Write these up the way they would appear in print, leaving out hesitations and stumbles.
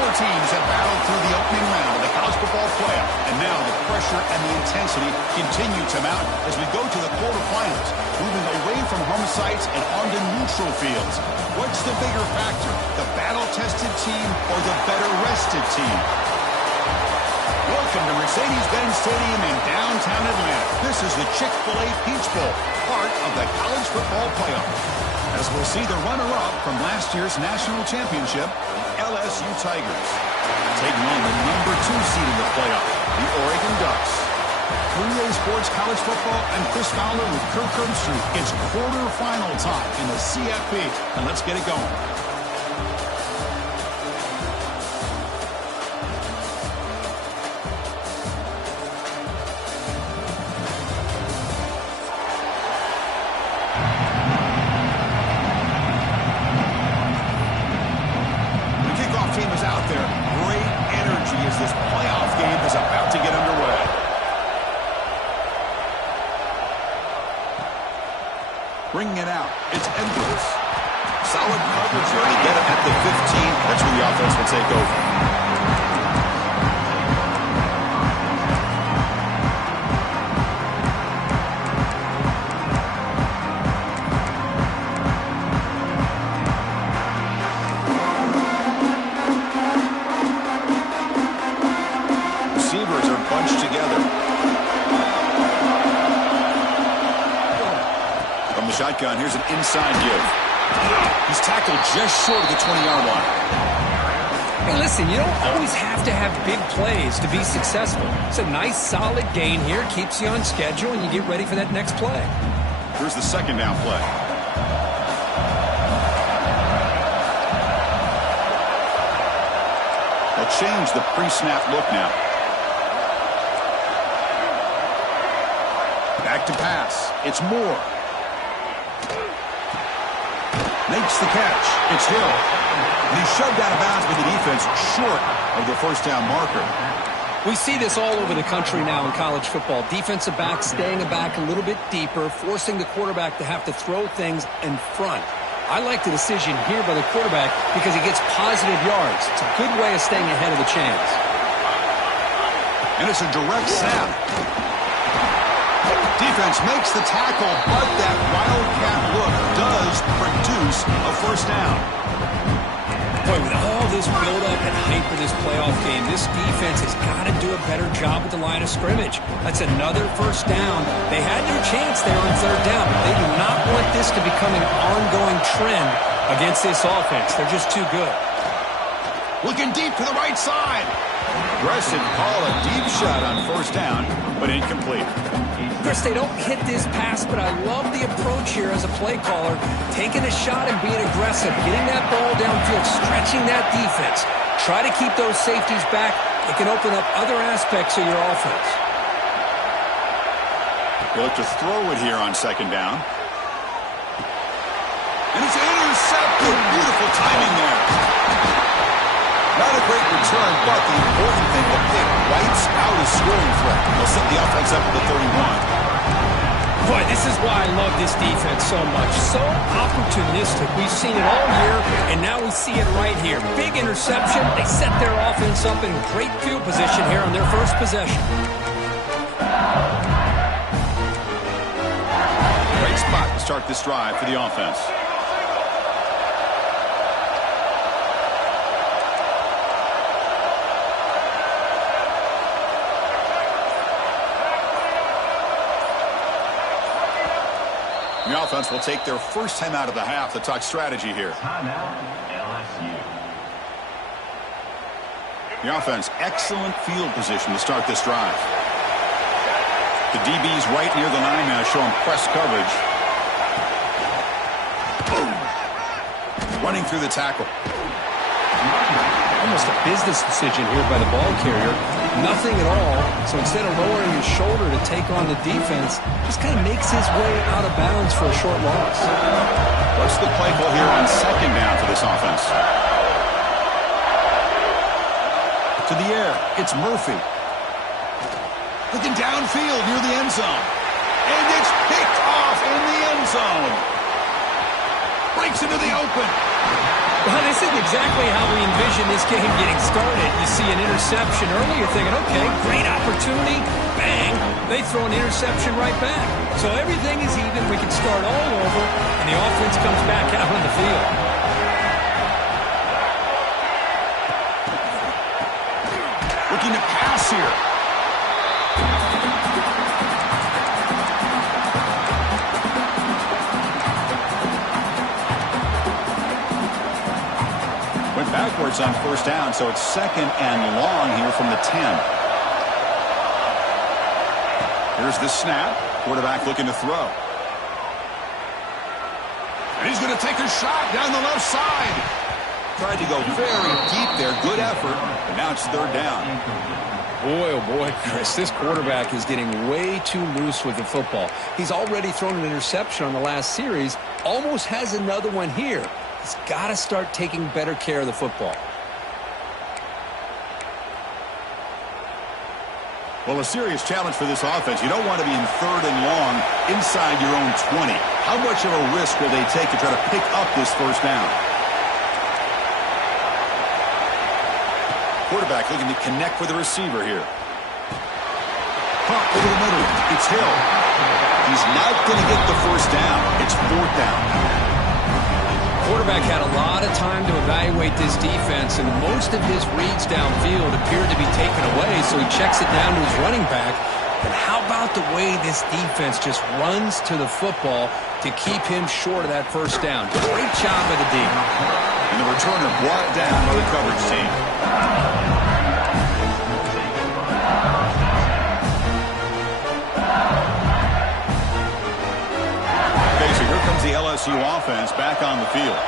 Four teams have battled through the opening round of the college football playoff, and now the pressure and the intensity continue to mount as we go to the quarterfinals, moving away from home sites and onto neutral fields. What's the bigger factor, the battle-tested team or the better-rested team? Welcome to Mercedes-Benz Stadium in downtown Atlanta. This is the Chick-fil-A Peach Bowl, part of the college football playoff. As we'll see the runner-up from last year's national championship, the LSU Tigers, taking on the number 2 seed in the playoff, the Oregon Ducks. 3A Sports College Football, I'm Chris Fowler with Kirk Herbstreit. It's quarterfinal time in the CFP, and let's get it going. Bringing it out, it's Edwards. Solid coverage here to get him at the 15. That's where the offense will take over. Receivers are bunched together. Shotgun, here's an inside give. He's tackled just short of the 20-yard line. Hey, listen, you don't always have to have big plays to be successful. It's a nice, solid gain here. Keeps you on schedule, and you get ready for that next play. Here's the second down play. They'll change the pre-snap look now. Back to pass. It's Moore. Makes the catch. It's Hill. And he's shoved out of bounds with the defense short of the first down marker. We see this all over the country now in college football. Defensive backs staying back a little bit deeper, forcing the quarterback to have to throw things in front. I like the decision here by the quarterback because he gets positive yards. It's a good way of staying ahead of the chains. And it's a direct snap. Defense makes the tackle, but that wildcat look does produce a first down. Boy, with all this build-up and hype for this playoff game, this defense has got to do a better job at the line of scrimmage. That's another first down. They had their chance there on third down, but they do not want this to become an ongoing trend against this offense. They're just too good. Looking deep to the right side. Aggressive call, a deep shot on first down, but incomplete. Chris, they don't hit this pass, but I love the approach here as a play caller. Taking a shot and being aggressive, getting that ball downfield, stretching that defense. Try to keep those safeties back. It can open up other aspects of your offense. They look to throw it here on second down. And it's intercepted. Beautiful timing there. Not a great return, but the important thing, the pick wipes out a scoring threat. They'll set the offense up at the 31. Boy, this is why I love this defense so much. So opportunistic. We've seen it all year, and now we see it right here. Big interception. They set their offense up in great field position here on their first possession. Great spot to start this drive for the offense. The offense will take their first time out of the half to talk strategy here. The offense, excellent field position to start this drive. The DB's right near the line now, showing press coverage. Boom. Running through the tackle. Almost a business decision here by the ball carrier. Nothing at all. So instead of lowering his shoulder to take on the defense, just kind of makes his way out of bounds for a short loss. What's the play call here on second down for this offense? To the air, it's Murphy. Looking downfield near the end zone. And it's picked off in the end zone. Breaks into the open. Well, this isn't exactly how we envision this game getting started. You see an interception early, you're thinking, okay, great opportunity. Bang, they throw an interception right back. So everything is even. We can start all over, and the offense comes back out on the field. Looking to pass here. Went backwards on first down, so it's 2nd and long here from the 10. Here's the snap. Quarterback looking to throw. And he's going to take a shot down the left side. Tried to go very deep there. Good effort. But now it's 3rd down. Boy, oh boy, Chris, this quarterback is getting way too loose with the football. He's already thrown an interception on the last series. Almost has another one here. He's got to start taking better care of the football. Well, a serious challenge for this offense. You don't want to be in 3rd and long inside your own 20. How much of a risk will they take to try to pick up this first down? Quarterback looking to connect with the receiver here. Pump over the middle. It's Hill. He's not going to get the first down. It's 4th down. Quarterback had a lot of time to evaluate this defense, and most of his reads downfield appeared to be taken away, so he checks it down to his running back. And how about the way this defense just runs to the football to keep him short of that first down? Great job by the D. And the returner brought down by the coverage team. The LSU offense back on the field.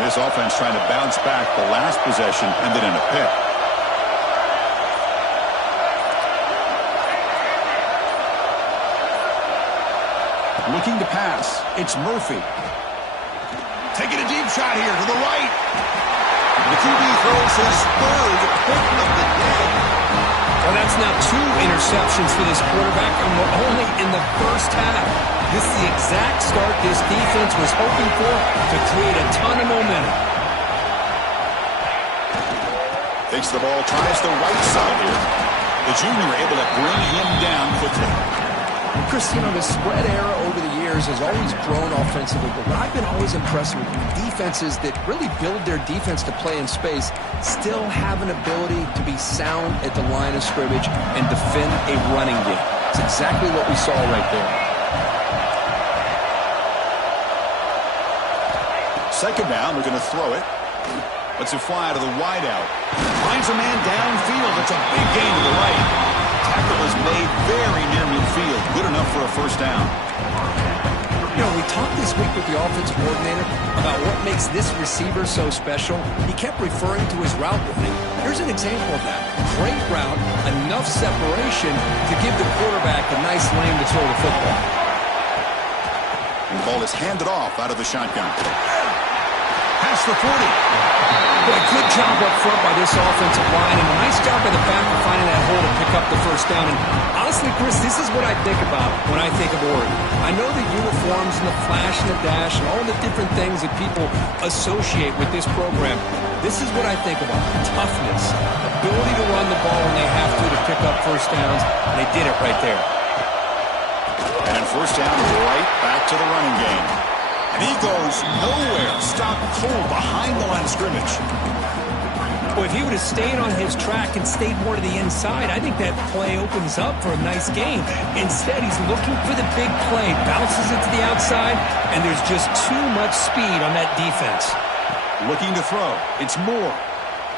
This offense trying to bounce back the last possession, ended in a pick. Looking to pass. It's Murphy. Taking a deep shot here to the right. The QB throws his 3rd pick of the day. Well, that's now 2 interceptions for this quarterback, and we're only in the first half. This is the exact start this defense was hoping for to create a ton of momentum. Takes the ball, tries the right side here. The junior able to bring him down quickly. Chris, you know, the spread era over the years has always grown offensively, but what I've been always impressed with defenses that really build their defense to play in space still have an ability to be sound at the line of scrimmage and defend a running game. It's exactly what we saw right there. 2nd down, we're going to throw it. Lets it fly to the wideout. Finds a man downfield. It's a big gain to the right. Tackle is made very near midfield. Good enough for a first down. You know, we talked this week with the offensive coordinator about what makes this receiver so special. He kept referring to his route running. Here's an example of that. Great route, enough separation to give the quarterback a nice lane to throw the football. And the ball is handed off out of the shotgun. Past the 40. Boy, good job up front by this offensive line, and a nice job by the back of finding that hole to pick up the first down. And honestly, Chris, this is what I think about when I think of Oregon. I know the uniforms and the flash and the dash and all the different things that people associate with this program. This is what I think about. Toughness, ability to run the ball when they have to pick up first downs, and they did it right there. And first down right back to the running game. And he goes nowhere. Stopped cold behind the line of scrimmage. Well, if he would have stayed on his track and stayed more to the inside, I think that play opens up for a nice game. Instead, he's looking for the big play. Bounces it to the outside, and there's just too much speed on that defense. Looking to throw. It's Moore.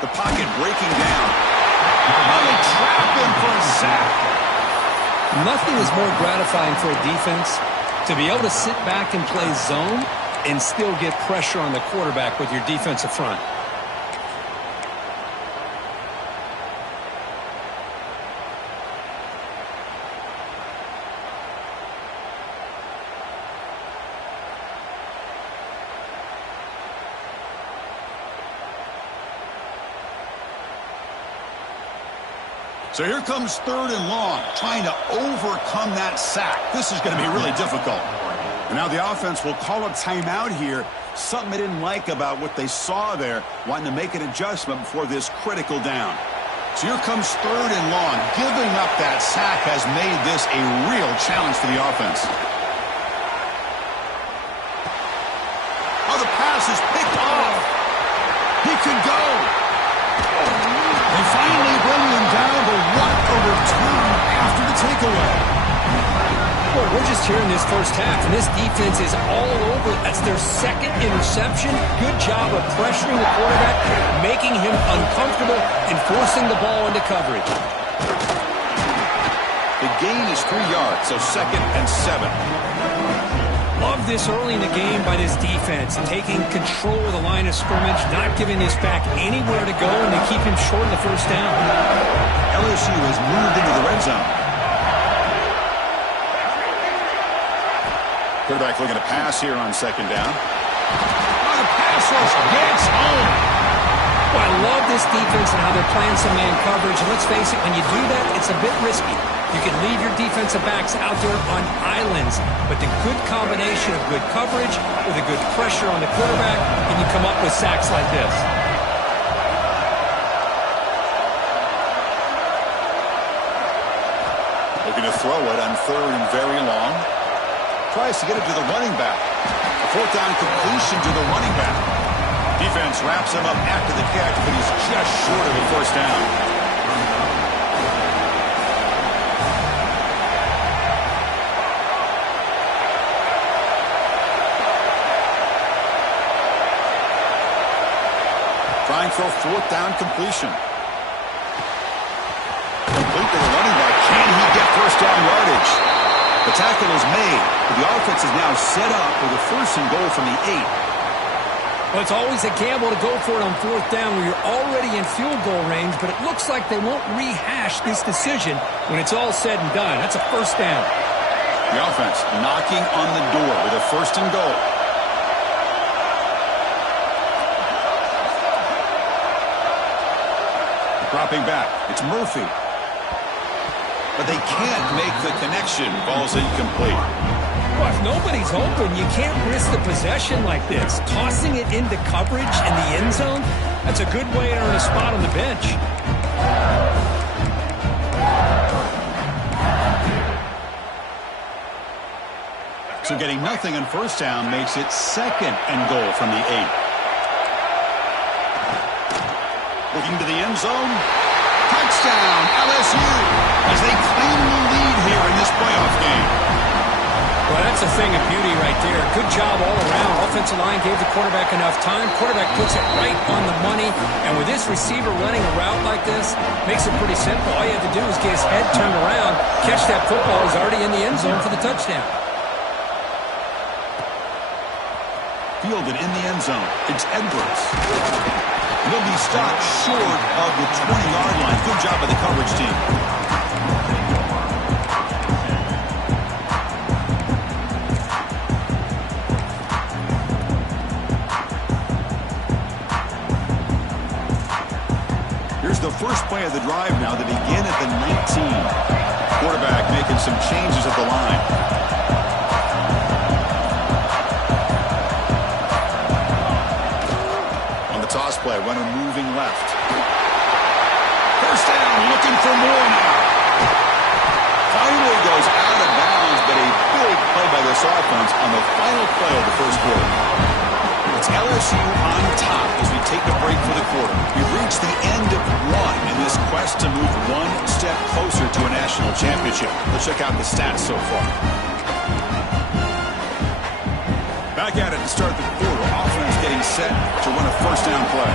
The pocket breaking down. And they trap him for a sack. Nothing is more gratifying for a defense to be able to sit back and play zone and still get pressure on the quarterback with your defensive front. So here comes 3rd and long, trying to overcome that sack. This is going to be really difficult. And now the offense will call a timeout here Something they didn't like about what they saw there, wanting to make an adjustment before this critical down. So here comes 3rd and long. Giving up that sack has made this a real challenge for the offense. Oh, the pass is picked off. He could go. They finally bring him down, but what a return after the takeaway. Well, we're just here in this first half, and this defense is all over. That's their 2nd interception. Good job of pressuring the quarterback, making him uncomfortable, and forcing the ball into coverage. The gain is 3 yards, so 2nd and 7. Love this early in the game by this defense, taking control of the line of scrimmage, not giving this back anywhere to go, and they keep him short of the first down. LSU has moved into the red zone. Quarterback looking to pass here on 2nd down. Oh, the pass rush gets home. Well, I love this defense and how they're playing some man coverage. And let's face it, when you do that, it's a bit risky. You can leave your defensive backs out there on islands, but the good combination of good coverage with a good pressure on the quarterback, and you come up with sacks like this. Looking to throw it on 3rd and very long. Tries to get it to the running back. A 4th down completion to the running back. Defense wraps him up after the catch, but he's just short of the first down. Trying for a 4th down completion. Complete to the running back. Can he get first down yardage? The tackle is made, but the offense is now set up with a 1st and goal from the 8. Well, it's always a gamble to go for it on 4th down where you're already in field goal range, but it looks like they won't rehash this decision when it's all said and done. That's a 1st down. The offense knocking on the door with a 1st and goal. Dropping back, it's Murphy. But they can't make the connection. Ball's incomplete. Well, if nobody's open, you can't risk the possession like this. Tossing it into coverage in the end zone, that's a good way to earn a spot on the bench. So getting nothing on 1st down makes it 2nd and goal from the 8. Looking to the end zone. Touchdown, LSU, as they claim the lead here in this playoff game. Well, that's a thing of beauty right there. Good job all around. Offensive line gave the quarterback enough time. Quarterback puts it right on the money. And with this receiver running a route like this, makes it pretty simple. All you have to do is get his head turned around, catch that football. He's already in the end zone for the touchdown. Fielded in the end zone. It's Edwards. He'll be stopped short of the 20-yard line. Good job by the coverage team. Here's the first play of the drive now. They begin at the 19. Quarterback making some changes at the line. Toss play, runner moving left. First down, looking for more now. Finally goes out of bounds, but a big play by this offense on the final play of the first quarter. It's LSU on top as we take a break for the quarter. We've reached the end of one in this quest to move one step closer to a national championship. Let's check out the stats so far. Back at it to start the quarter. Offense getting set to run a first down play.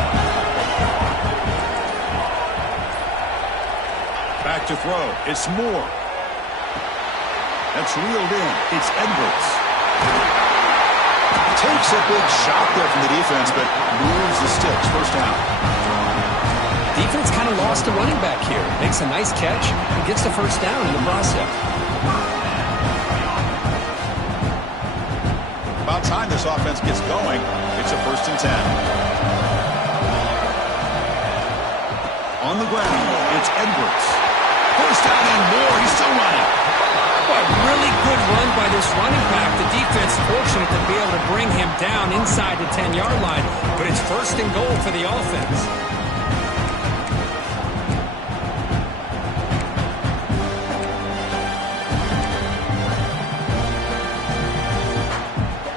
Back to throw. It's Moore. That's reeled in. It's Edwards. Takes a big shot there from the defense, but moves the sticks. First down. Defense kind of lost the running back here. Makes a nice catch and gets the first down in the process. About time this offense gets going. It's a 1st and 10. On the ground, it's Edwards. First down and more. He's still running. Well, really good run by this running back. The defense fortunate to be able to bring him down inside the 10-yard line. But it's first and goal for the offense.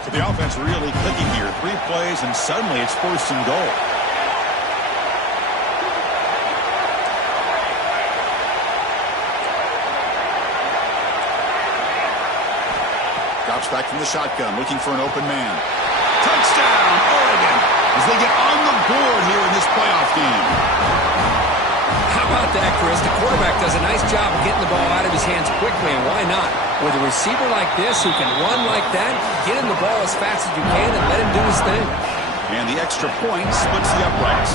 So the offense really clicking here. 3 plays, and suddenly it's first and goal. Drops back from the shotgun, looking for an open man. Touchdown, Oregon, as they get on the board here in this playoff game. How about that, Chris? The quarterback does a nice job of getting the ball out of his hands quickly, and why not? With a receiver like this who can run like that, get him the ball as fast as you can and let him do his thing. And the extra point splits the uprights.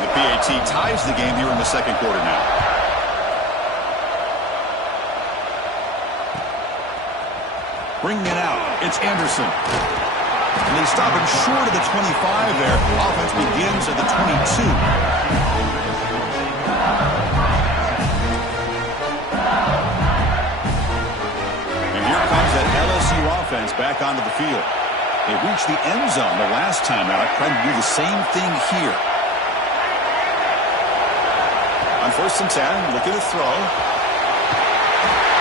The PAT ties the game here in the second quarter now. Bringing it out, it's Anderson. And they stop him short of the 25 there. Offense begins at the 22. And here comes that LSU offense back onto the field. They reached the end zone the last time out, trying to do the same thing here. On 1st and 10, looking to throw.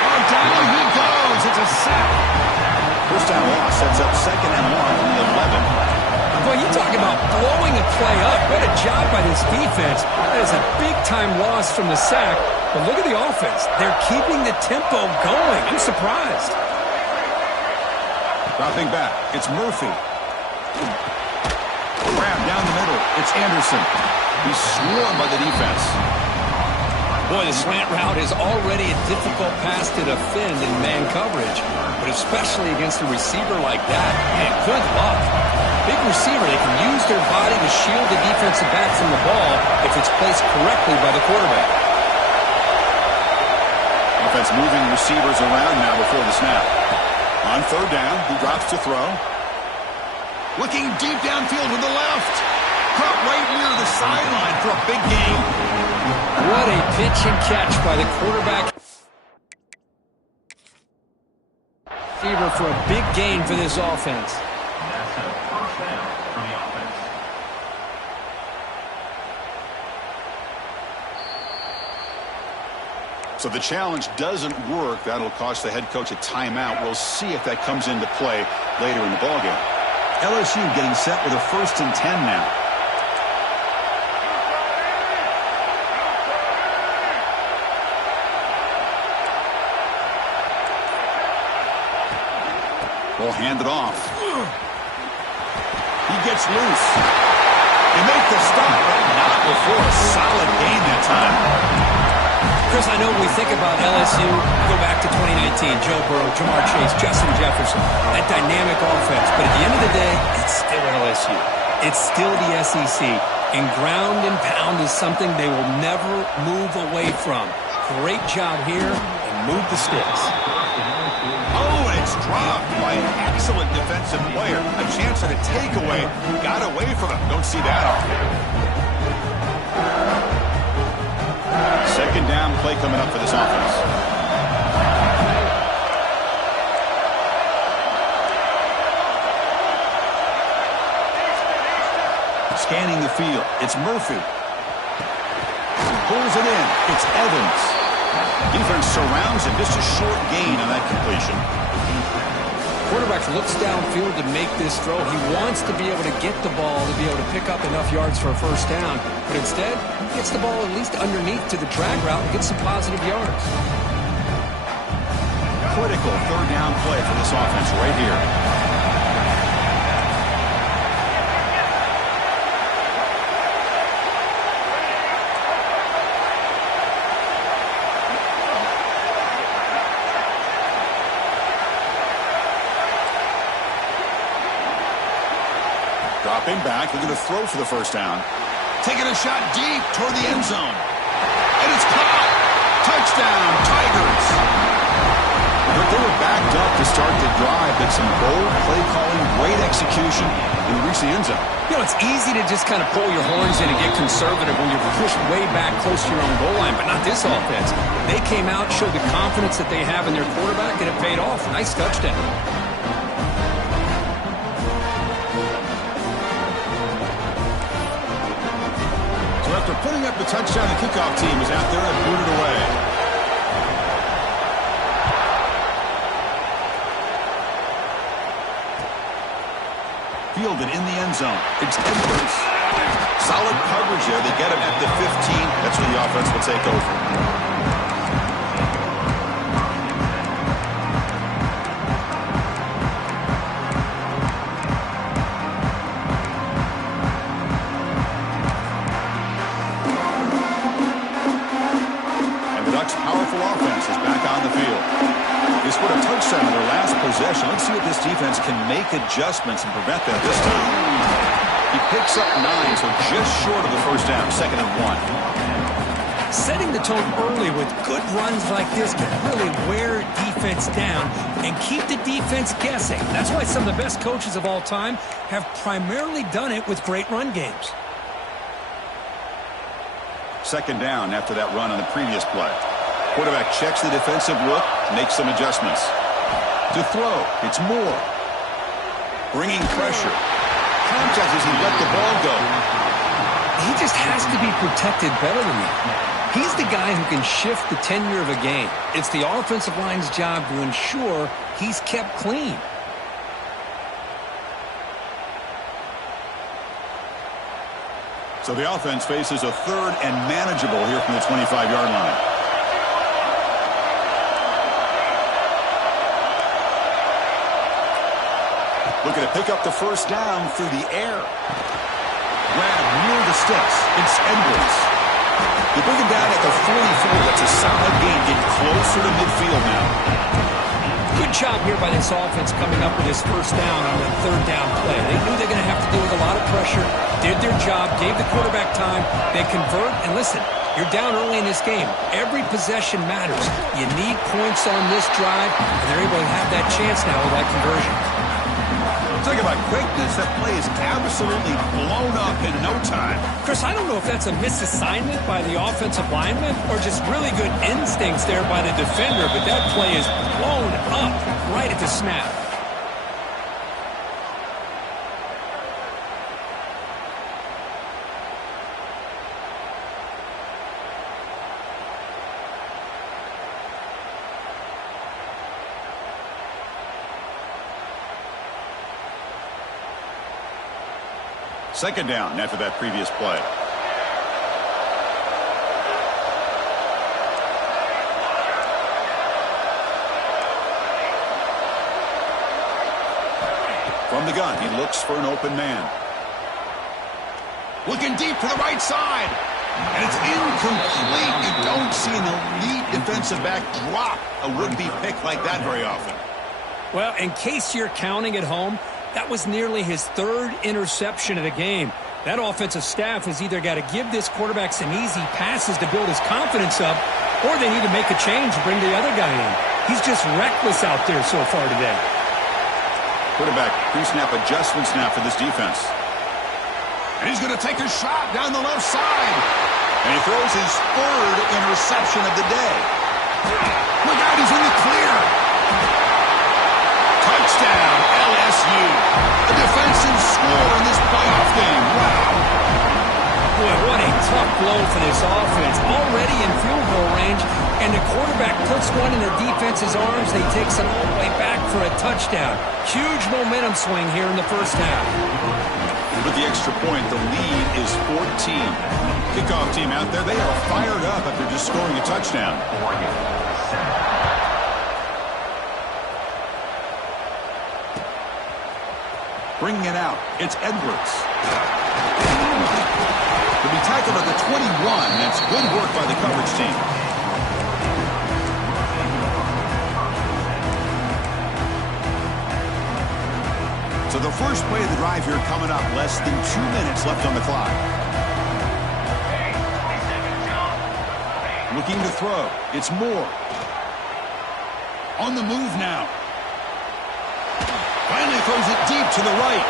Oh, down he goes. It's a sack. First down loss sets up 2nd and 1 from the 11. Boy, you talk about blowing a play up. What a job by this defense. That is a big-time loss from the sack. But look at the offense. They're keeping the tempo going. I'm surprised. Dropping back, it's Murphy. Grab down the middle, it's Anderson. He's swarmed by the defense. Boy, the slant route is already a difficult pass to defend in man coverage, but especially against a receiver like that, man, good luck. Big receiver, they can use their body to shield the defensive back from the ball if it's placed correctly by the quarterback. Offense moving receivers around now before the snap. On 3rd down, he drops to throw. Looking deep downfield with the left. Caught right near the sideline for a big gain. What a pitch and catch by the quarterback. Receiver for a big gain for this offense. So the challenge doesn't work. That'll cost the head coach a timeout. We'll see if that comes into play later in the ballgame. LSU getting set with a 1st and 10 now. Ball handed off. He gets loose. They make the stop, but not before a solid gain that time. Chris, I know when we think about LSU, go back to 2019, Joe Burrow, Jamar Chase, Justin Jefferson, that dynamic offense. But at the end of the day, it's still LSU. It's still the SEC. And ground and pound is something they will never move away from. Great job here, and move the sticks. Oh, and it's dropped by an excellent defensive player. A chance at a takeaway. Got away from him. Don't see that often. 2nd down play coming up for this offense. Scanning the field. It's Murphy. Pulls it in. It's Evans. Defense surrounds him. Just a short gain on that completion. Quarterback looks downfield to make this throw. He wants to be able to get the ball to be able to pick up enough yards for a 1st down. But instead, he gets the ball at least underneath to the drag route and gets some positive yards. Critical 3rd down play for this offense right here. Dropping back, looking to throw for the 1st down. Taking a shot deep toward the end zone. And it's caught. Touchdown, Tigers. They were backed up to start the drive, but some bold play calling, great execution, and reach the end zone. You know, it's easy to just kind of pull your horns in and get conservative when you're pushed way back close to your own goal line, but not this offense. They came out, showed the confidence that they have in their quarterback, and it paid off. Nice touchdown. So after putting up the touchdown, the kickoff team is out there and booted away. Fielded in the end zone. It's Edwards. Solid coverage there. They get him at the 15. That's where the offense will take over. Powerful offense is back on the field. They scored a touchdown in their last possession. Let's see if this defense can make adjustments and prevent that this time. He picks up 9, so just short of the first down, 2nd and 1. Setting the tone early with good runs like this can really wear defense down and keep the defense guessing. That's why some of the best coaches of all time have primarily done it with great run games. 2nd down after that run on the previous play. Quarterback checks the defensive look, makes some adjustments. To throw, it's Moore. Bringing pressure. Contact as he let the ball go. He just has to be protected better than that. He's the guy who can shift the tenure of a game. It's the offensive line's job to ensure he's kept clean. So the offense faces a 3rd and manageable here from the 25-yard line. Looking to pick up the first down through the air. Grab near the sticks. It's Edwards. They bring him down at the 44. That's a solid gain. Getting closer to midfield now. Good job here by this offense coming up with his first down on the 3rd down play. They knew they're going to have to deal with a lot of pressure. Did their job. Gave the quarterback time. They convert. And listen, you're down early in this game. Every possession matters. You need points on this drive. And they're able to have that chance now with that conversion. Talk about quickness. That play is absolutely blown up in no time. Chris, I don't know if that's a misassignment by the offensive lineman or just really good instincts there by the defender, but that play is blown up right at the snap. Second down after that previous play. From the gun, he looks for an open man. Looking deep to the right side. And it's incomplete. You don't see an elite defensive back drop a would-be pick like that very often. Well, in case you're counting at home, that was nearly his 3rd interception of the game. That offensive staff has either got to give this quarterback some easy passes to build his confidence up, or they need to make a change and bring the other guy in. He's just reckless out there so far today. Quarterback pre-snap adjustments now for this defense. And he's going to take a shot down the left side. And he throws his 3rd interception of the day. Look out, he's in the clear. Touchdown, LSU. A defensive score in this playoff game. Wow. Boy, what a tough blow for this offense. Already in field goal range, and the quarterback puts one in the defense's arms. They takes it all the way back for a touchdown. Huge momentum swing here in the first half. With the extra point, the lead is 14. Kickoff team out there, they are fired up after just scoring a touchdown. Bringing it out, it's Edwards. To be tackled at the 21, that's good work by the coverage team. So the first play of the drive here coming up, less than 2 minutes left on the clock. Looking to throw, it's Moore. On the move now. Finally throws it deep to the right.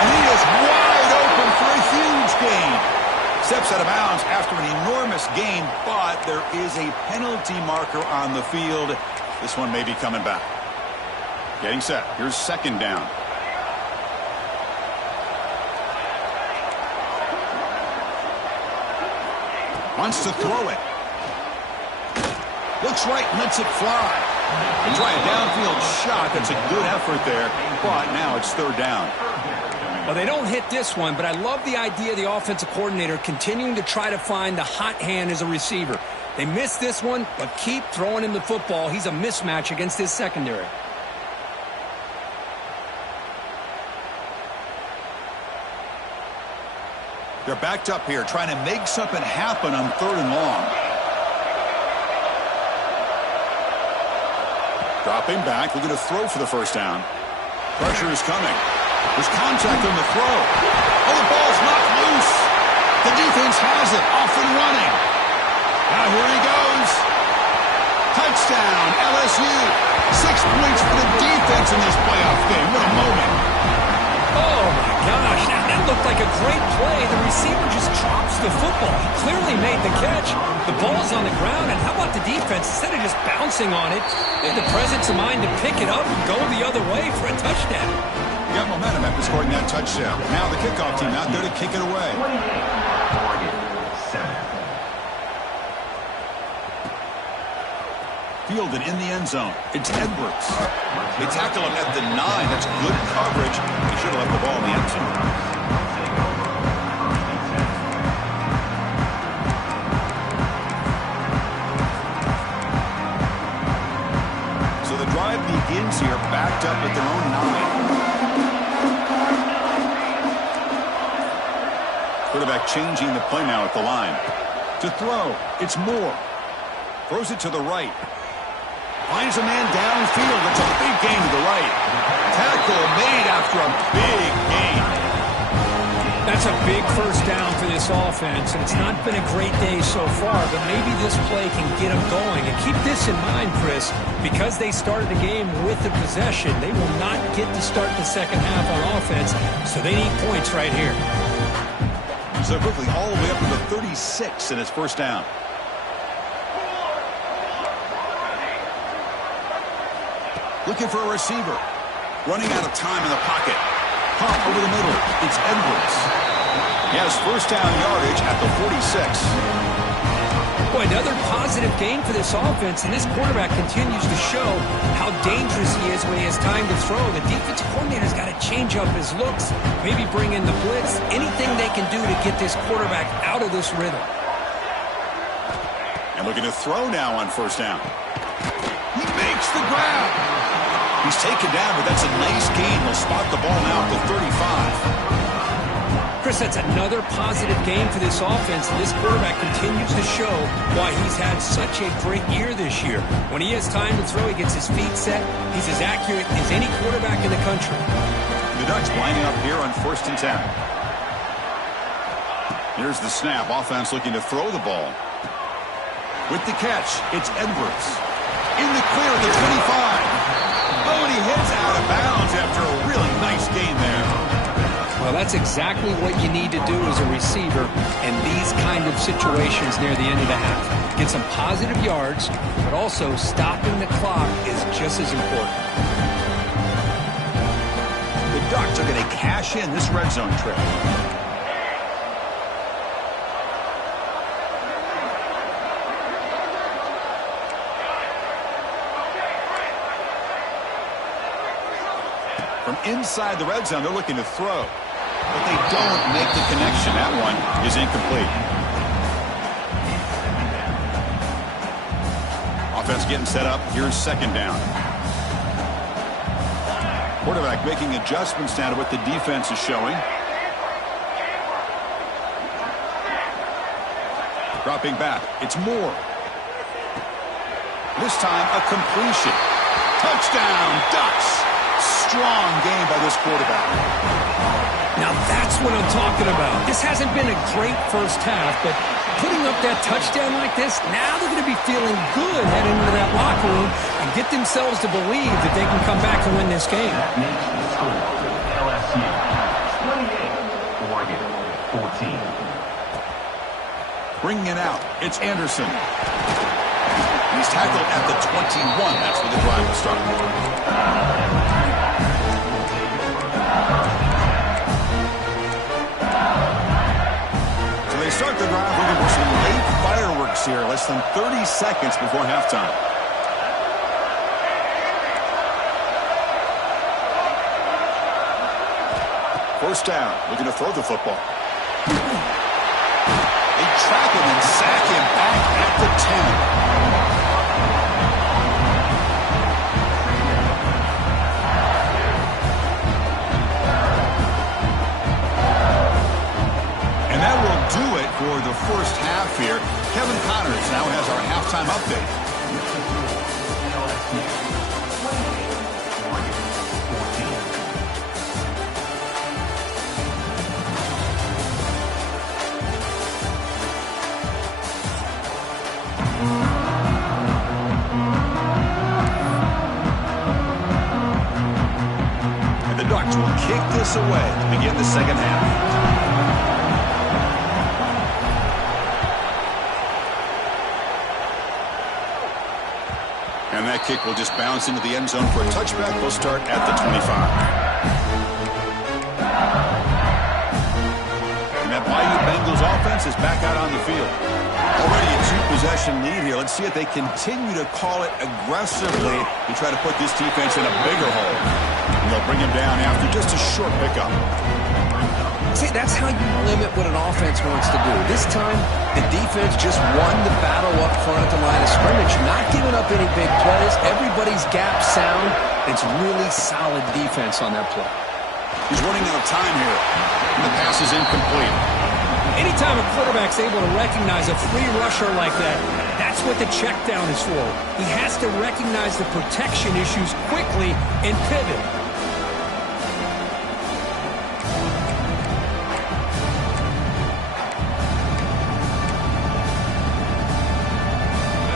And he is wide open for a huge gain. Steps out of bounds after an enormous gain, but there is a penalty marker on the field. This one may be coming back. Getting set. Here's second down. Wants to throw it. Looks right, lets it fly. They try a downfield shot. That's a good effort there, but now it's third down. Well, they don't hit this one, but I love the idea of the offensive coordinator continuing to try to find the hot hand as a receiver. They missed this one, but keep throwing him the football. He's a mismatch against his secondary. They're backed up here, trying to make something happen on third and long. Dropping back, looking to throw for the first down. Pressure is coming. There's contact on the throw. Oh, the ball's knocked loose. The defense has it, off and running. Now here he goes. Touchdown, LSU. 6 points for the defense in this playoff game. What a moment. Oh, my gosh. That looked like a great play. The receiver just drops the football. He clearly made the catch. The ball's on the ground, and how about the defense? Instead of just bouncing on it, they had the presence of mind to pick it up and go the other way for a touchdown. Got momentum after scoring that touchdown. Now the kickoff team out there to kick it away. Fielded in the end zone. It's Edwards. They tackle him at the 9. That's good coverage. He should have left the ball in the end zone. So the drive begins here, backed up at their own 9. Quarterback changing the play now at the line. To throw, it's Moore. Throws it to the right. Finds a man downfield. It's a big gain to the right. Tackle made after a big gain. That's a big first down for this offense, and it's not been a great day so far, but maybe this play can get them going. And keep this in mind, Chris, because they started the game with the possession, they will not get to start the second half on offense, so they need points right here. So quickly, all the way up to the 36 in his first down. Looking for a receiver. Running out of time in the pocket. Pump over the middle. It's Edwards. He has first down yardage at the 46. Boy, another positive gain for this offense, and this quarterback continues to show how dangerous he is when he has time to throw. The defensive coordinator's got to change up his looks, maybe bring in the blitz, anything they can do to get this quarterback out of this rhythm. And looking to throw now on first down. He makes the grab. He's taken down, but that's a nice gain. They'll spot the ball now at the 35. Chris, that's another positive gain for this offense, and this quarterback continues to show why he's had such a great year this year. When he has time to throw, he gets his feet set. He's as accurate as any quarterback in the country. The Ducks lining up here on 1st and 10. Here's the snap. Offense looking to throw the ball. With the catch, it's Edwards. In the clear at the 25. Oh, and he heads out of bounds after a really nice gain there. Well, that's exactly what you need to do as a receiver in these kind of situations near the end of the half. Get some positive yards, but also stopping the clock is just as important. The Ducks are going to cash in this red zone trip. From inside the red zone, they're looking to throw. But they don't make the connection. That one is incomplete. Offense getting set up. Here's second down. Quarterback making adjustments now to what the defense is showing. Dropping back. It's Moore. This time a completion. Touchdown, Ducks. Strong game by this quarterback. Now that's what I'm talking about. This hasn't been a great first half, but putting up that touchdown like this, now they're going to be feeling good heading into that locker room and get themselves to believe that they can come back and win this game. LSU 28, Oregon 14. Bringing it out, it's Anderson. He's tackled at the 21. That's where the drive will start. So they start the drive looking for some late fireworks here. Less than 30 seconds before halftime. First down, looking to throw the football. They trap him and sack him back at the 10. And that will do it for the first half here. Kevin Connors now has our halftime update. Ducks will kick this away to begin the second half. And that kick will just bounce into the end zone for a touchback. We'll start at the 25. And that Bayou Bengals offense is back out on the field. Already a two-possession lead here. Let's see if they continue to call it aggressively to try to put this defense in a bigger hole. And they'll bring him down after just a short pickup. See, that's how you limit what an offense wants to do. This time, the defense just won the battle up front at the line of scrimmage, not giving up any big plays. Everybody's gap sound. It's really solid defense on that play. He's running out of time here, and the pass is incomplete. Anytime a quarterback's able to recognize a free rusher like that, that's what the check down is for. He has to recognize the protection issues quickly and pivot.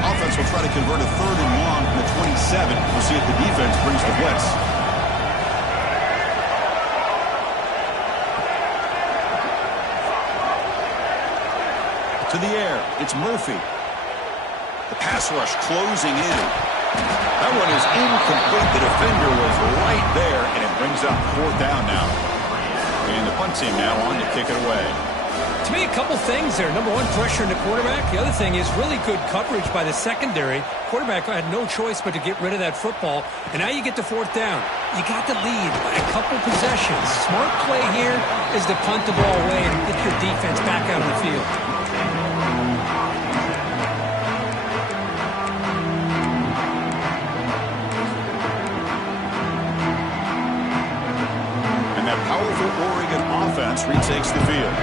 Offense will try to convert a 3rd and long from the 27. We'll see if the defense brings the blitz. To the air, it's Murphy. The pass rush closing in. That one is incomplete. The defender was right there, and it brings up 4th down now. And the punt team now on to kick it away. To me, a couple things there. Number one, pressure in the quarterback. The other thing is really good coverage by the secondary. Quarterback had no choice but to get rid of that football. And now you get to 4th down. You got the lead by a couple possessions. Smart play here is to punt the ball away and get your defense back out on the field. And that powerful Oregon offense retakes the field.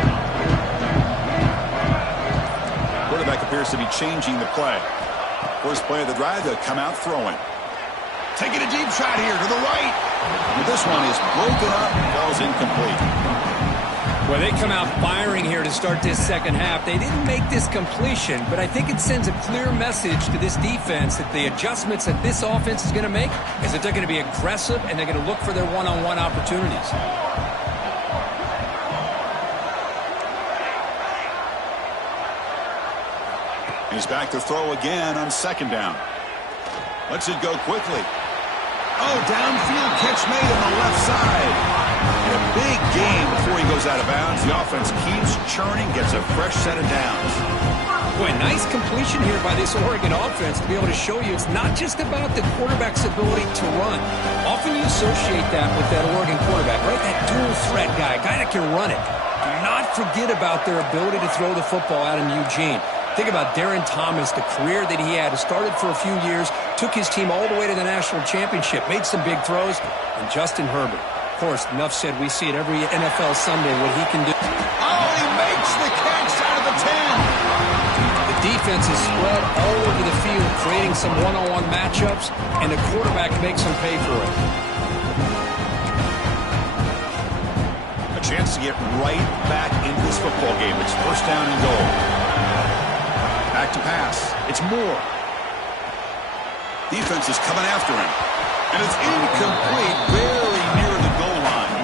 Quarterback appears to be changing the play. First play of the drive, they'll come out throwing. Taking a deep shot here to the right. And this one is broken up and falls incomplete. Well, they come out firing here to start this second half. They didn't make this completion, but I think it sends a clear message to this defense that the adjustments that this offense is going to make is that they're going to be aggressive and they're going to look for their one-on-one opportunities. He's back to throw again on 2nd down. Lets it go quickly. Oh, downfield catch made on the left side. And a big gain before he goes out of bounds. The offense keeps churning, gets a fresh set of downs. Boy, nice completion here by this Oregon offense to be able to show you it's not just about the quarterback's ability to run. Often you associate that with that Oregon quarterback, right? That dual threat guy that can run it. Do not forget about their ability to throw the football out in Eugene. Think about Darren Thomas, the career that he had. Started for a few years, took his team all the way to the national championship, made some big throws, and Justin Herbert. Of course, enough said, we see it every NFL Sunday what he can do. Oh, he makes the catch out of the 10. The defense is spread all over the field, creating some one-on-one matchups, and the quarterback makes them pay for it. A chance to get right back into this football game. It's 1st down and goal. to pass. It's Moore. Defense is coming after him. And it's incomplete, very near the goal line.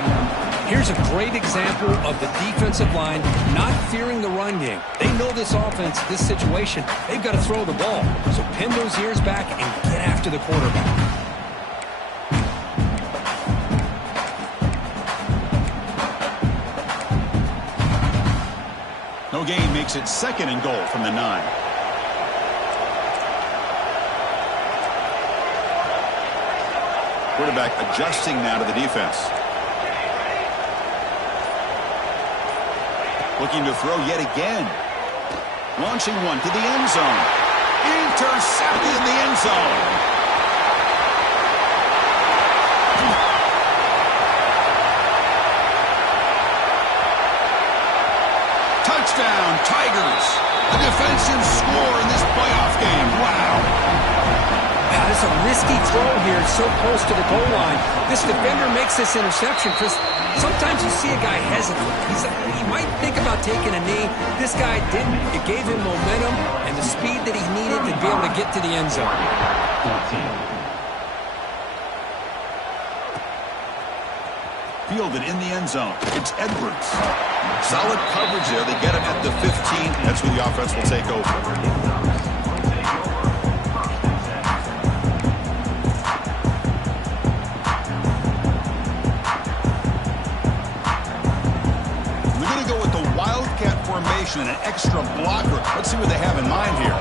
Here's a great example of the defensive line not fearing the run game. They know this offense, this situation, they've got to throw the ball. So pin those ears back and get after the quarterback. No gain makes it 2nd and goal from the 9. Quarterback adjusting now to the defense. Looking to throw yet again. Launching one to the end zone. Intercepted in the end zone. Touchdown, Tigers. A defensive score in this playoff game. Wow. Wow, it's a risky throw here, so close to the goal line. This defender makes this interception because sometimes you see a guy hesitate. He might think about taking a knee. This guy didn't. It gave him momentum and the speed that he needed to be able to get to the end zone. 14. Fielded in the end zone. It's Edwards. Solid coverage there. They get him at the 15. That's where the offense will take over. Formation and an extra blocker. Let's see what they have in mind here.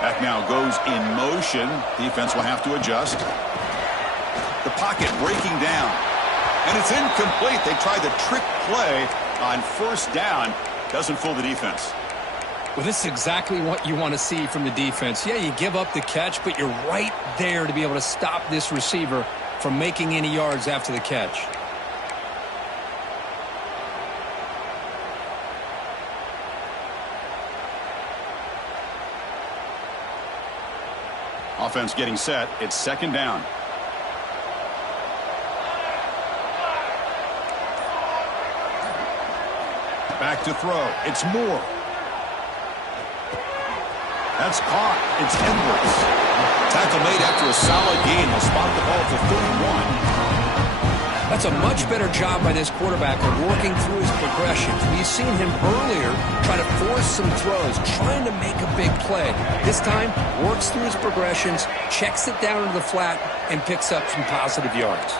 Back now goes in motion. Defense will have to adjust. The pocket breaking down. And it's incomplete. They tried the trick play on 1st down. Doesn't fool the defense. Well, this is exactly what you want to see from the defense. Yeah, you give up the catch, but you're right there to be able to stop this receiver from making any yards after the catch. Offense getting set. It's 2nd down. Back to throw. It's Moore. That's caught. It's Edwards. Tackle made after a solid gain. They'll spot the ball for 31. That's a much better job by this quarterback of working through his progressions. We've seen him earlier try to force some throws, trying to make a big play. This time, works through his progressions, checks it down into the flat, and picks up some positive yards.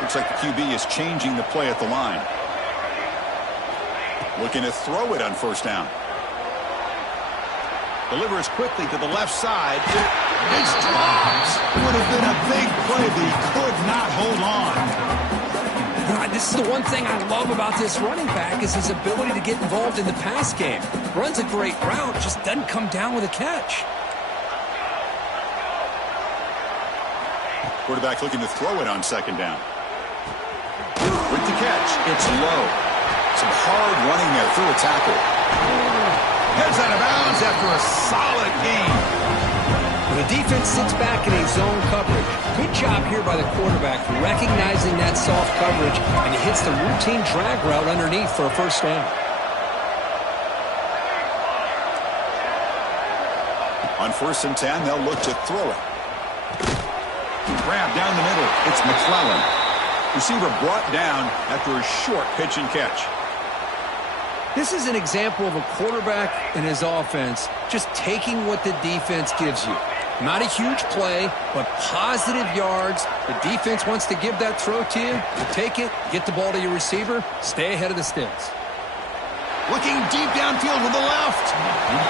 Looks like the QB is changing the play at the line. Looking to throw it on 1st down. Delivers quickly to the left side. It's dropped. Would have been a big play, but he could not hold on. This is the one thing I love about this running back is his ability to get involved in the pass game. Runs a great route, just doesn't come down with a catch. Quarterback looking to throw it on 2nd down. With the catch, it's low. Some hard running there through a tackle. Heads out of bounds after a solid gain. The defense sits back in a zone coverage. Good job here by the quarterback recognizing that soft coverage, and he hits the routine drag route underneath for a 1st down. On 1st and 10, they'll look to throw it. Grab down the middle. It's McClellan. Receiver brought down after a short pitch and catch. This is an example of a quarterback and his offense just taking what the defense gives you. Not a huge play, but positive yards. The defense wants to give that throw to you. You take it, get the ball to your receiver, stay ahead of the sticks. Looking deep downfield with the left.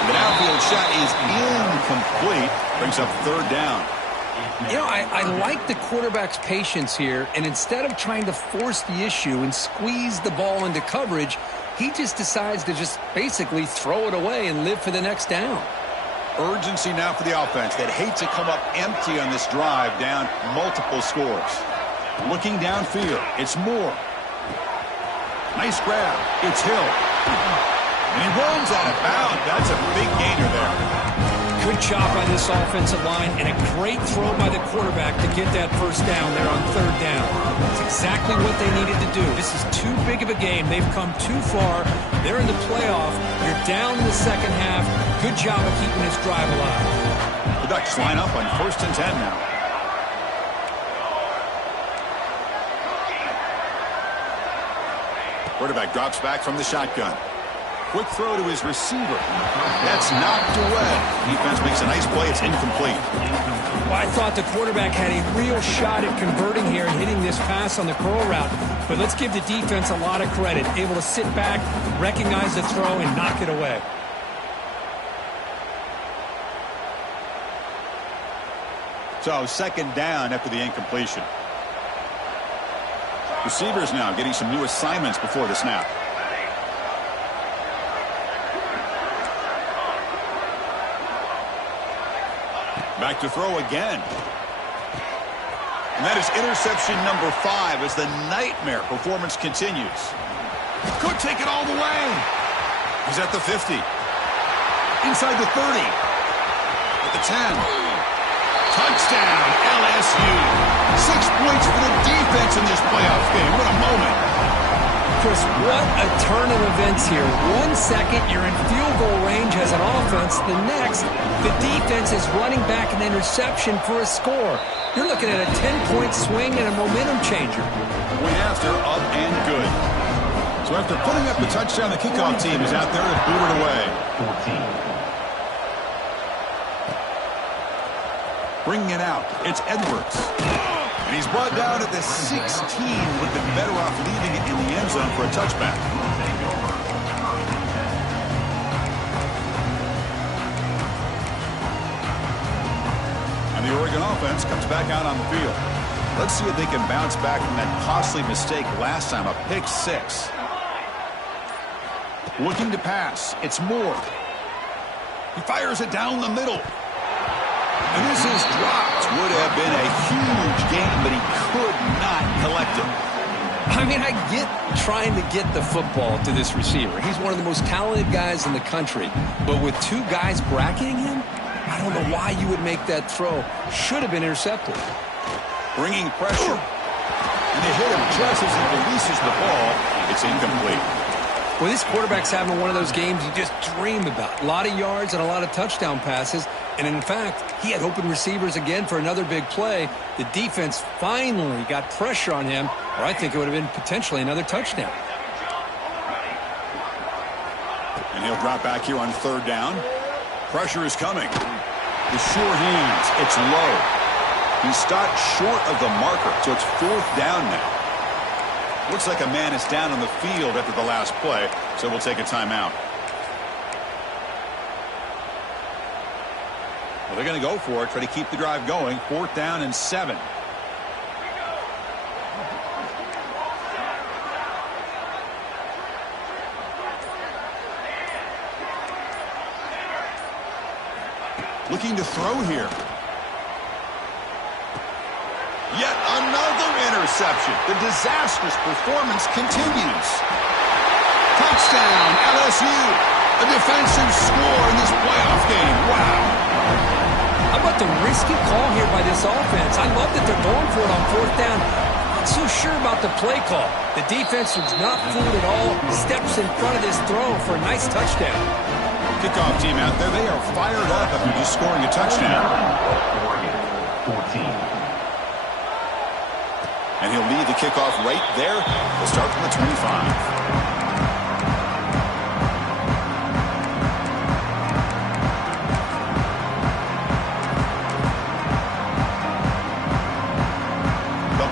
The downfield shot is incomplete. Brings up 3rd down. You know, I like the quarterback's patience here, and instead of trying to force the issue and squeeze the ball into coverage, he just decides to just basically throw it away and live for the next down. Urgency now for the offense that hates to come up empty on this drive, down multiple scores. Looking downfield, it's Moore. Nice grab. It's Hill. And he runs out of bounds. That's a big gainer there. Good job by this offensive line and a great throw by the quarterback to get that first down there on third down. It's exactly what they needed to do. This is too big of a game. They've come too far. They're in the playoff. You're down in the second half. Good job of keeping this drive alive. The Ducks line up on 1st and 10 now. Quarterback drops back from the shotgun. Quick throw to his receiver. That's knocked away. Defense makes a nice play. It's incomplete. Well, I thought the quarterback had a real shot at converting here and hitting this pass on the curl route. But let's give the defense a lot of credit. Able to sit back, recognize the throw, and knock it away. So 2nd down after the incompletion. Receivers now getting some new assignments before the snap. Back to throw again. And that is interception number 5 as the nightmare performance continues. Could take it all the way. He's at the 50. Inside the 30. At the 10. Touchdown, LSU. 6 points for the defense in this playoff game. What a moment. Chris, what a turn of events here. 1 second, you're in field goal range as an offense. The next, the defense is running back an interception for a score. You're looking at a 10-point swing and a momentum changer. Point after, up and good. So after putting up the touchdown, the kickoff team is out there to boot it away. 14. Bringing it out, it's Edwards. And he's brought down at the 16. Would have been better off leaving it in the end zone for a touchback. And the Oregon offense comes back out on the field. Let's see if they can bounce back from that costly mistake last time, a pick 6. Looking to pass, it's Moore. He fires it down the middle. And this is dropped. Would have been a huge game, but he could not collect it. I mean, I get trying to get the football to this receiver. He's one of the most talented guys in the country. But with 2 guys bracketing him, I don't know why you would make that throw. Should have been intercepted. Bringing pressure. And they hit him just as he releases the ball. It's incomplete. Well, this quarterback's having one of those games you just dream about. A lot of yards and a lot of touchdown passes. And in fact, he had open receivers again for another big play. The defense finally got pressure on him, or I think it would have been potentially another touchdown. And he'll drop back here on 3rd down. Pressure is coming. The sure hands. It's low. He stopped short of the marker, so it's 4th down now. Looks like a man is down on the field after the last play, so we'll take a timeout. Well, they're going to go for it, try to keep the drive going. 4th down and 7. Looking to throw here. Yet another interception. The disastrous performance continues. Touchdown, LSU. A defensive score in this playoff game. Wow. How about the risky call here by this offense? I love that they're going for it on 4th down. Not so sure about the play call. The defense was not fooled at all. Steps in front of this throw for a nice touchdown. Kickoff team out there, they are fired up after just scoring a touchdown. Oregon, 14. And he'll lead the kickoff right there. We'll start from the 25.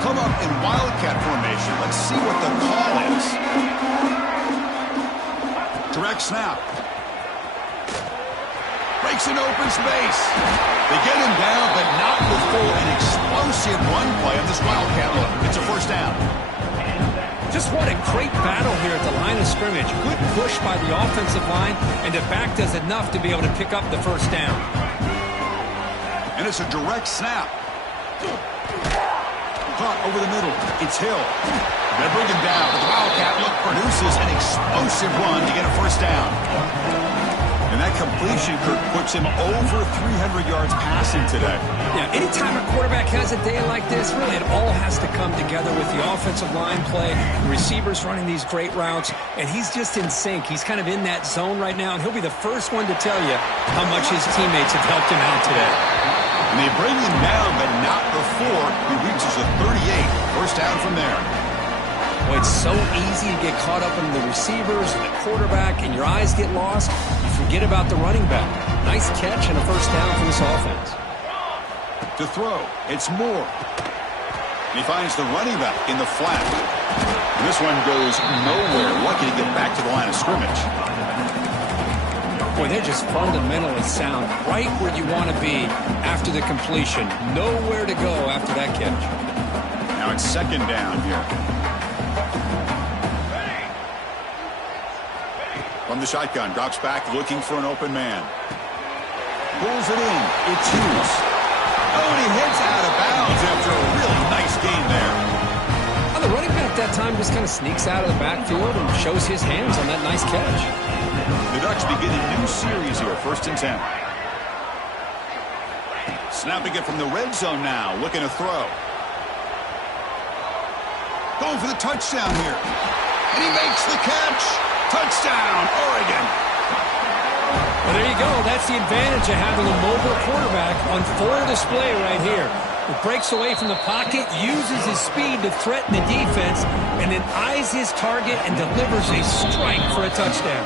Come up in wildcat formation. Let's see what the call is. Direct snap. Breaks an open space. They get him down, but not before an explosive run play on this wildcat look. It's a 1st down. Just what a great battle here at the line of scrimmage. Good push by the offensive line, and the back does enough to be able to pick up the 1st down. And it's a direct snap. Caught over the middle. It's Hill. They bring him down, but the wildcat look produces an explosive run to get a 1st down. And that completion, Kirk, puts him over 300 yards passing today. Yeah, anytime a quarterback has a day like this, really it all has to come together with the offensive line play, the receivers running these great routes, and he's just in sync. He's kind of in that zone right now, and he'll be the first one to tell you how much his teammates have helped him out today. And they bring him down, but not before he reaches the 38. First down from there. Well, it's so easy to get caught up in the receivers and the quarterback, and your eyes get lost. You forget about the running back. Nice catch and a first down for this offense. To throw, it's Moore. And he finds the running back in the flat. And this one goes nowhere. Lucky to get back to the line of scrimmage. Boy, they're just fundamentally sound, right where you want to be after the completion. Nowhere to go after that catch. Now it's second down here. From the shotgun, drops back, looking for an open man. Pulls it in. It's Hughes. Oh, and he heads out of bounds after a really nice game there. Well, the running back that time just kind of sneaks out of the backfield and shows his hands on that nice catch. The Ducks begin a new series here, 1st and 10. Snapping it from the red zone now, looking to throw. Going for the touchdown here. And he makes the catch. Touchdown, Oregon. Well, there you go. That's the advantage of having a mobile quarterback on full display right here. He breaks away from the pocket, uses his speed to threaten the defense, and then eyes his target and delivers a strike for a touchdown.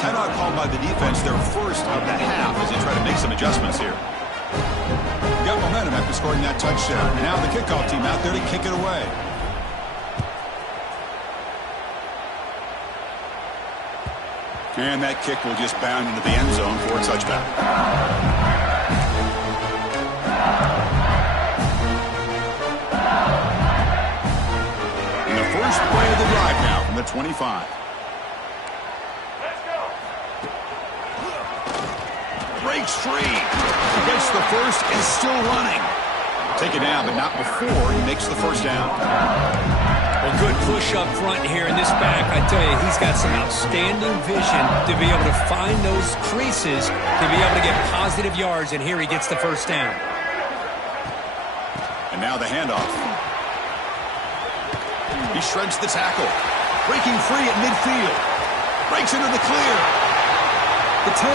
Timeout called by the defense, their first of the half, as they try to make some adjustments here. Got momentum after scoring that touchdown. And now the kickoff team out there to kick it away. And that kick will just bound into the end zone for a touchback. And the first play of the drive now from the 25. Breaks free. Gets the first, is still running. Take it down, but not before he makes the first down. Well, good push up front here in this back. I tell you, he's got some outstanding vision to be able to find those creases, to be able to get positive yards, and here he gets the first down. And now the handoff. He shreds the tackle. Breaking free at midfield. Breaks into the clear. The 10.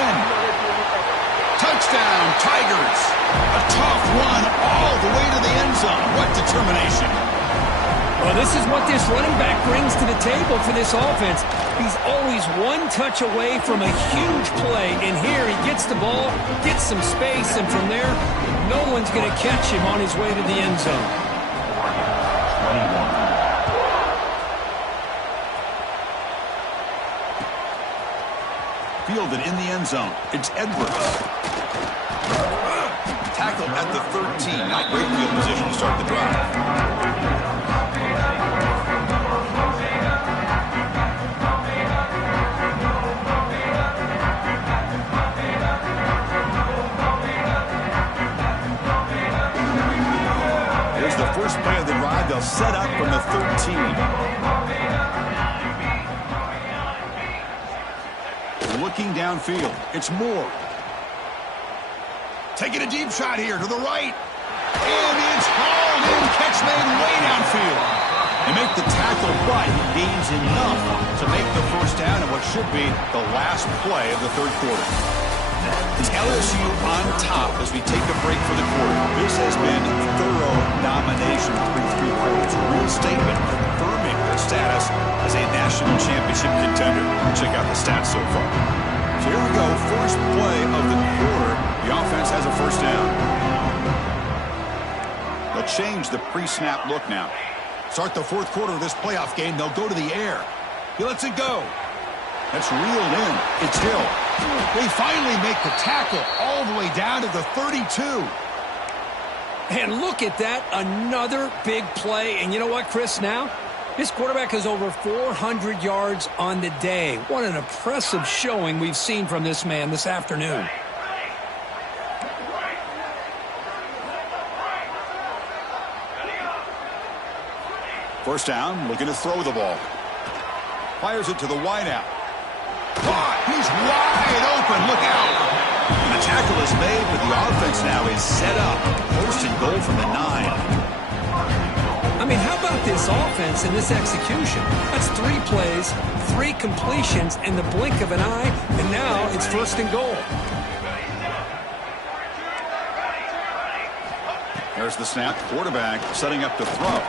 Touchdown, Tigers. A tough run all the way to the end zone. What determination. Well, this is what this running back brings to the table for this offense. He's always one touch away from a huge play. And here he gets the ball, gets some space, and from there, no one's going to catch him on his way to the end zone. Fielded in the end zone. It's Edwards. Tackled at the 13. Not great field position to start the drive. Here's the first play of the drive. They'll set up from the 13. Looking downfield. It's Moore. Taking a deep shot here to the right. And it's hauled in. Catch made way downfield. They make the tackle, but he gains enough to make the first down in what should be the last play of the third quarter. It's LSU on top as we take a break for the quarter. This has been thorough domination through 3 quarters. A real statement confirming their status as a national championship contender. Check out the stats so far. So here we go. First play of the quarter. The offense has a first down. They'll change the pre-snap look now. Start the fourth quarter of this playoff game. They'll go to the air. He lets it go. That's reeled in. It's Hill. They finally make the tackle all the way down to the 32. And look at that. Another big play. And you know what, Chris, now? This quarterback has over 400 yards on the day. What an impressive showing we've seen from this man this afternoon. First down, looking to throw the ball. Fires it to the wideout. Caught! He's wide open. Look out. is made, but the offense now is set up. First and goal from the 9. I mean, how about this offense and this execution? That's 3 plays, 3 completions in the blink of an eye, and now it's first and goal. There's the snap. Quarterback setting up to throw.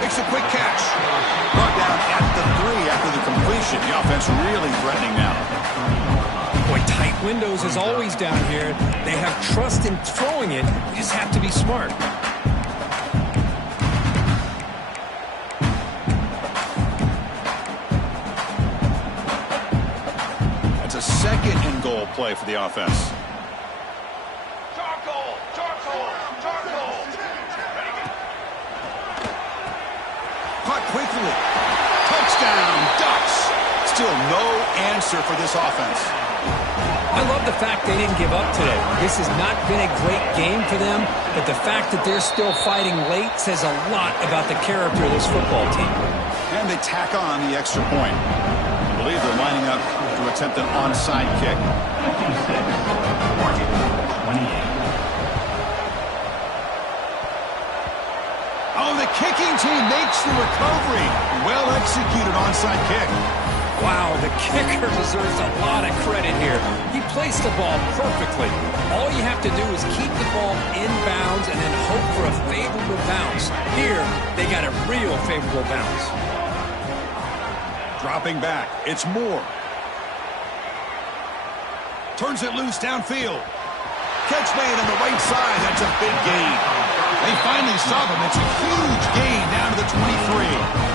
Makes a quick catch. Brought down at the 3 after the completion. The offense really threatening now. Boy, tight windows as always down here. They have trust in throwing it. You just have to be smart. That's a second and goal play for the offense. Caught quickly. Touchdown, Ducks. Still no answer for this offense. I love the fact they didn't give up today. This has not been a great game for them, but the fact that they're still fighting late says a lot about the character of this football team. And they tack on the extra point. I believe they're lining up to attempt an onside kick. 28. Oh, the kicking team makes the recovery. Well executed onside kick. Wow, the kicker deserves a lot of credit here. He placed the ball perfectly. All you have to do is keep the ball in bounds and then hope for a favorable bounce. Here, they got a real favorable bounce. Dropping back, it's Moore. Turns it loose downfield. Catch made on the right side. That's a big gain. They finally stop him. It's a huge gain down to the 23.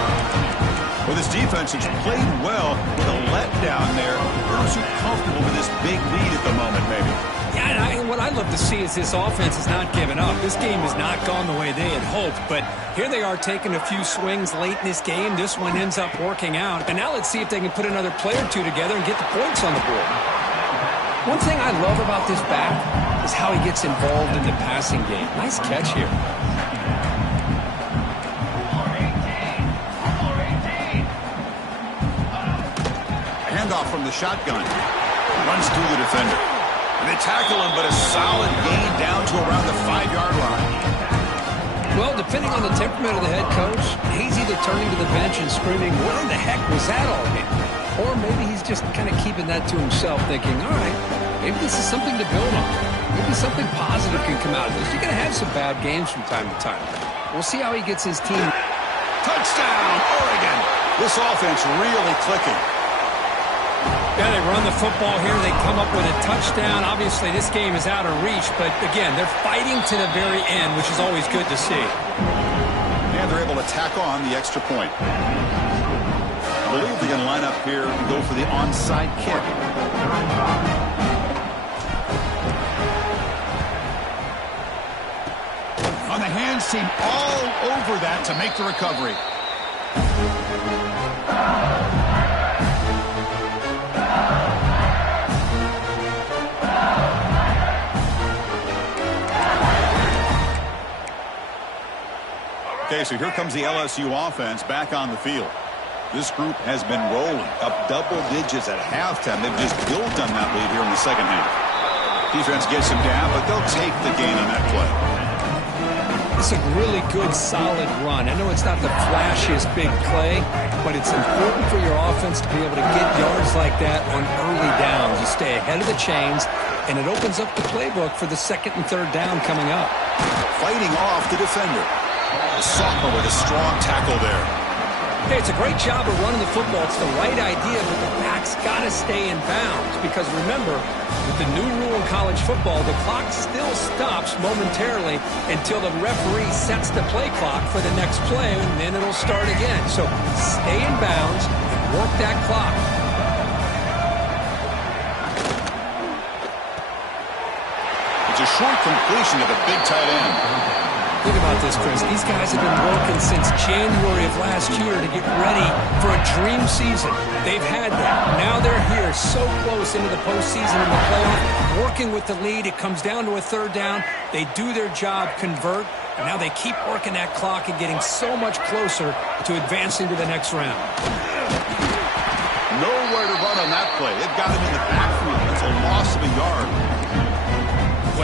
Well, this defense has played well with a letdown there. They're not so comfortable with this big lead at the moment, maybe. Yeah, and what I'd love to see is this offense has not given up. This game has not gone the way they had hoped, but here they are taking a few swings late in this game. This one ends up working out. And now let's see if they can put another play or two together and get the points on the board. One thing I love about this back is how he gets involved in the passing game. Nice catch here. Handoff from the shotgun. Runs through the defender. And they tackle him, but a solid gain down to around the 5-yard line. Well, depending on the temperament of the head coach, he's either turning to the bench and screaming, "Where the heck was that all game?" Or maybe he's just kind of keeping that to himself, thinking, all right, maybe this is something to build on. Maybe something positive can come out of this. You're going to have some bad games from time to time. We'll see how he gets his team. Touchdown, Oregon. This offense really clicking. Yeah, they run the football here. They come up with a touchdown. Obviously, this game is out of reach, but again, they're fighting to the very end, which is always good to see. And they're able to tack on the extra point. I believe they're going to line up here and go for the onside kick. On the hands team, all over that to make the recovery. Okay, so here comes the LSU offense back on the field. This group has been rolling up double digits at halftime. They've just built on that lead here in the second half. Defense gets them down, but they'll take the gain on that play. It's a really good, solid run. I know it's not the flashiest big play, but it's important for your offense to be able to get yards like that on early downs. You stay ahead of the chains, and it opens up the playbook for the second and third down coming up. Fighting off the defender. The sophomore with a strong tackle there. Hey, it's a great job of running the football. It's the right idea, but the back's got to stay in bounds. Because remember, with the new rule in college football, the clock still stops momentarily until the referee sets the play clock for the next play, and then it'll start again. So stay in bounds and work that clock. It's a short completion to the big tight end. Think about this, Chris. These guys have been working since January of last year to get ready for a dream season. They've had that. Now they're here so close into the postseason and the playoff, working with the lead. It comes down to a third down. They do their job, convert, and now they keep working that clock and getting so much closer to advancing to the next round. Nowhere to run on that play. It got him in the backfield. It's a loss of a yard.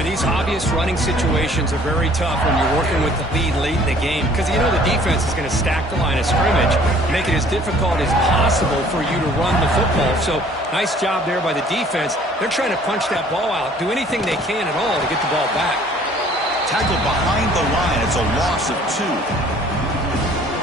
these obvious running situations are very tough when you're working with the lead late in the game because you know the defense is going to stack the line of scrimmage, make it as difficult as possible for you to run the football. So nice job there by the defense. They're trying to punch that ball out, do anything they can at all to get the ball back. Tackled behind the line. It's a loss of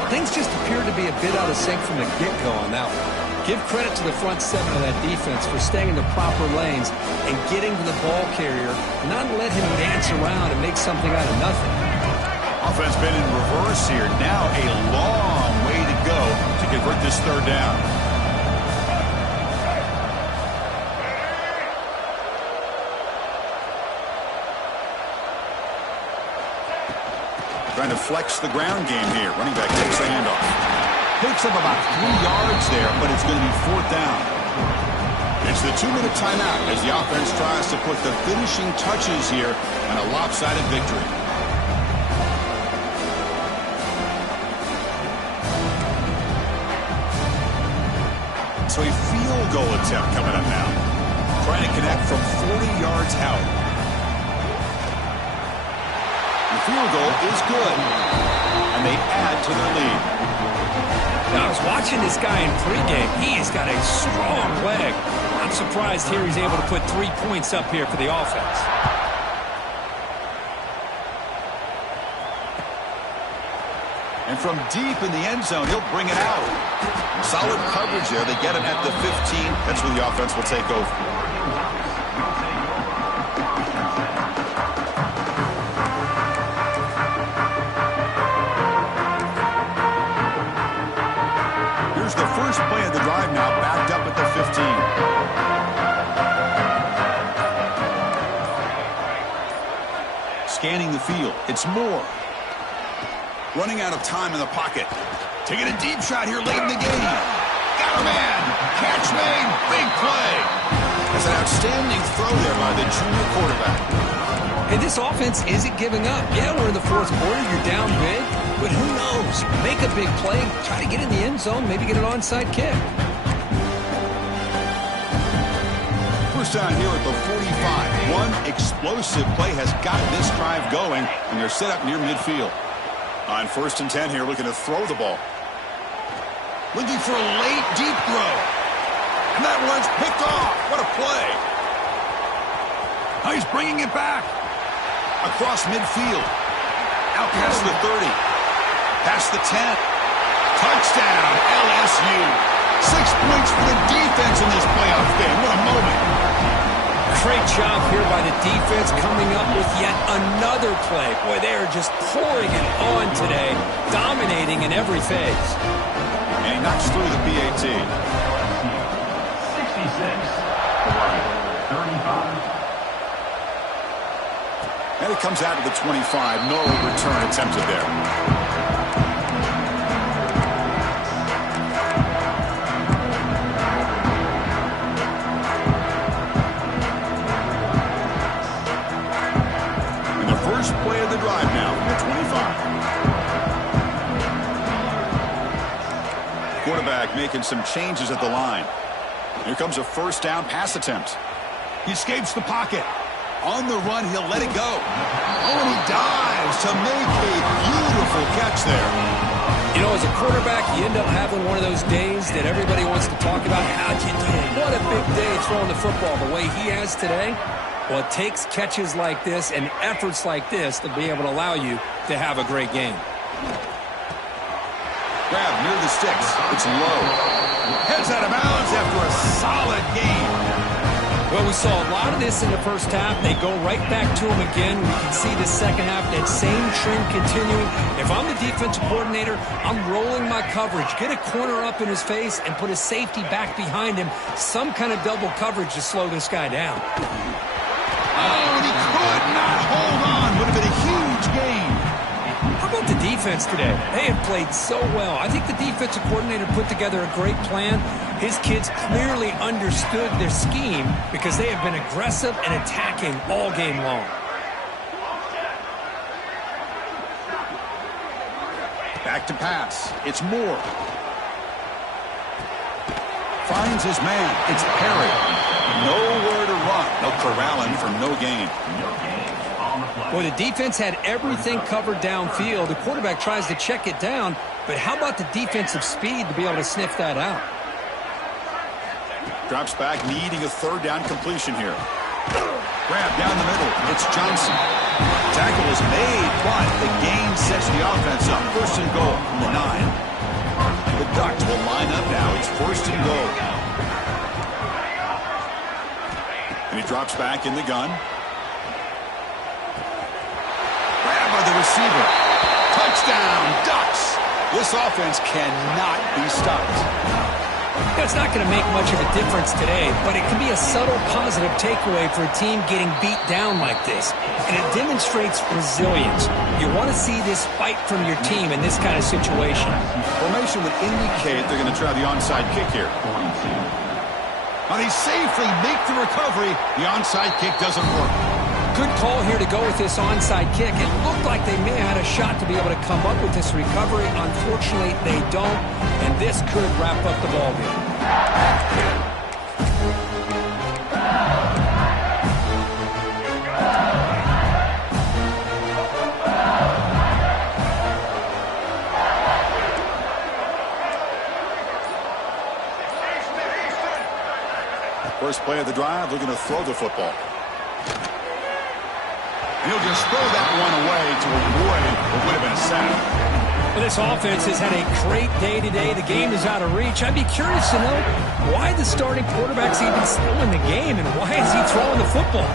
2. Things just appear to be a bit out of sync from the get-go on that one. Give credit to the front 7 of that defense for staying in the proper lanes and getting to the ball carrier, not let him dance around and make something out of nothing. Offense been in reverse here. Now a long way to go to convert this 3rd down. Trying to flex the ground game here. Running back takes the handoff. Picks up about 3 yards there, but it's going to be 4th down. It's the 2-minute timeout as the offense tries to put the finishing touches here on a lopsided victory. So a field goal attempt coming up now. Trying to connect from 40 yards out. The field goal is good, and they add to their lead. Now, I was watching this guy in pregame. He has got a strong leg. I'm surprised here he's able to put 3 points up here for the offense. And from deep in the end zone, he'll bring it out. Solid coverage there. They get him at the 15. That's where the offense will take over. The first play of the drive now backed up at the 15. Scanning the field. It's Moore. Running out of time in the pocket. Taking a deep shot here late in the game. Got a man. Catch made. Big play. That's an outstanding throw there by the junior quarterback. Hey, this offense isn't giving up. Yeah, we're in the 4th quarter. You're down big. But who knows? Make a big play, try to get in the end zone, maybe get an onside kick. First down here at the 45. One explosive play has got this drive going, and they're set up near midfield. On 1st and 10 here, looking to throw the ball. Looking for a late, deep throw. And that one's picked off. What a play. Now he's bringing it back. Across midfield. Out past the 30. Past the 10. Touchdown, LSU. 6 points for the defense in this playoff game. What a moment. Great job here by the defense coming up with yet another play. Boy, they are just pouring it on today, dominating in every phase. And he knocks through the PAT. 66. 35. And it comes out to the 25. No return attempted there. First play of the drive now from the 25. Quarterback making some changes at the line. Here comes a 1st down pass attempt. He escapes the pocket. On the run, he'll let it go. Oh, and he dives to make a beautiful catch there. You know, as a quarterback, you end up having one of those days that everybody wants to talk about. How'd you do? What a big day throwing the football the way he has today. Well, it takes catches like this and efforts like this to be able to allow you to have a great game. Grab near the sticks. It's low. Heads out of bounds after a solid game. Well, we saw a lot of this in the first half. They go right back to him again. We can see the second half, that same trend continuing. If I'm the defensive coordinator, I'm rolling my coverage. Get a corner up in his face and put a safety back behind him. Some kind of double coverage to slow this guy down. Oh, and he could not hold on. Would have been a huge game. How about the defense today? They have played so well. I think the defensive coordinator put together a great plan. His kids clearly understood their scheme because they have been aggressive and attacking all game long. Back to pass. It's Moore. Finds his man. It's Perry. Nowhere to run on. They'll corral him for no gain. Well, the defense had everything covered downfield. The quarterback tries to check it down, but how about the defensive speed to be able to sniff that out? Drops back, needing a third down completion here. Grab down the middle. It's Johnson. Tackle is made, but the gain sets the offense up. First and goal from the 9. The Ducks will line up now. It's first and goal. And he drops back in the gun. Grab by the receiver. Touchdown, Ducks. This offense cannot be stopped. It's not going to make much of a difference today, but it can be a subtle positive takeaway for a team getting beat down like this. And it demonstrates resilience. You want to see this fight from your team in this kind of situation. Formation would indicate they're going to try the onside kick here. But he safely makes the recovery. The onside kick doesn't work. Good call here to go with this onside kick. It looked like they may have had a shot to be able to come up with this recovery. Unfortunately, they don't, and this could wrap up the ballgame. First play of the drive, looking to throw the football. He'll just throw that one away to avoid what would have been a sack. Well, this offense has had a great day today. The game is out of reach. I'd be curious to know why the starting quarterback's even still in the game, and why is he throwing the football?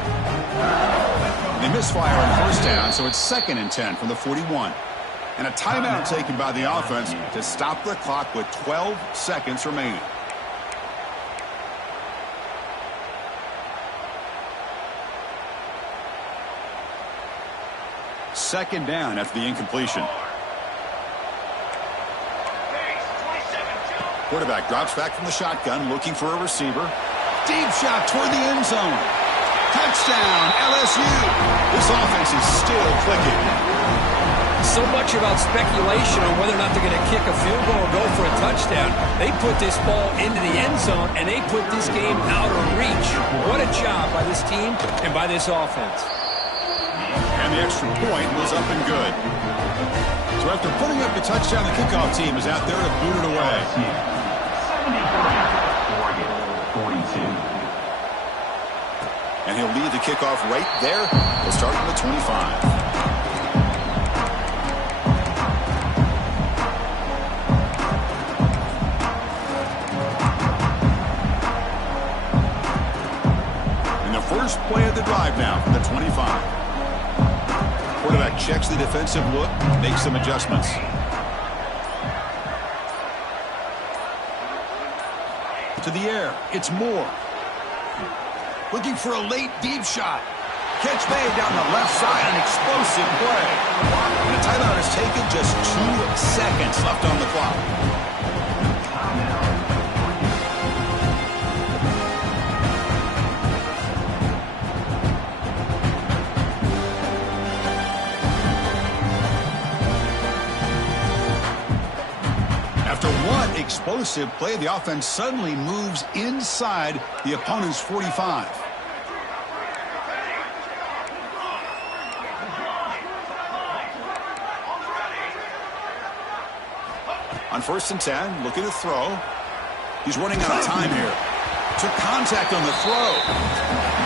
They misfire on first down, so it's 2nd and 10 from the 41. And a timeout taken by the offense to stop the clock with 12 seconds remaining. Second down after the incompletion. Quarterback drops back from the shotgun, looking for a receiver. Deep shot toward the end zone. Touchdown, LSU. This offense is still clicking. So much about speculation on whether or not they're going to kick a field goal or go for a touchdown. They put this ball into the end zone, and they put this game out of reach. What a job by this team and by this offense. And the extra point was up and good. So after putting up the touchdown, the kickoff team is out there to boot it away. 42. And he'll lead the kickoff right there. He'll start from the 25. And the first play of the drive now from the 25. Quarterback checks the defensive look, makes some adjustments. To the air, it's Moore. Looking for a late deep shot. Catch made down the left side, an explosive play. And the timeout is taken, just 2 seconds left on the clock. After one explosive play, the offense suddenly moves inside the opponent's 45. On 1st and 10, looking to throw. He's running out of time here. Took contact on the throw.